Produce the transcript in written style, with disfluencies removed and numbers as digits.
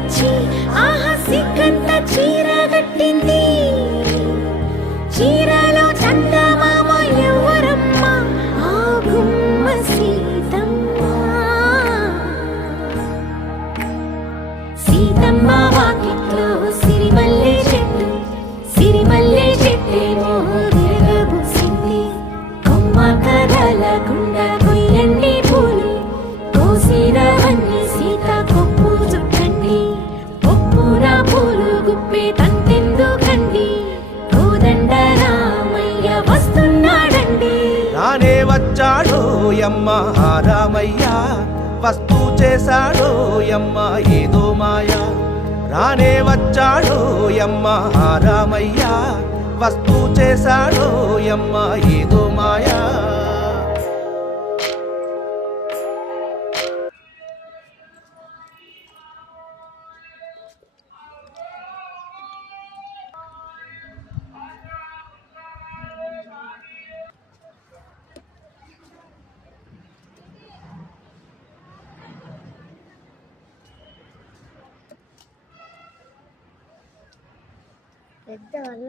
వచ్చి ఆహా సిగ్గంత చీర కట్టింది. చీరలో చందమామ ఎవరమ్మ, ఆ గుమ్మ సీతమ్మ. సీతమ్మ వాకిట్లో సిరిమల్లె చెట్టు, సిరిమల్లె చెట్టేమో విరగబూసింది. కొమ్మ కదలకుండా కొయ్యండి పూలు, కోసిరవన్నీ సీత కొప్పు చుట్టండి. కొప్పున పూలు గుప్పే తంతెందుకండి, కోదండ రామయ్య వస్తున్నాడండి. రానే వచ్చాడో యమ్మ ఆ రామయ్య, వస్తూ చేశాడో యమ్మ ఏదో మాయ. రానే వచ్చాడో యమ్మ ఆ రామయ్య, వస్తూ చేశాడో యమ్మ ఏదో మాయా. పెద్ద వల్ల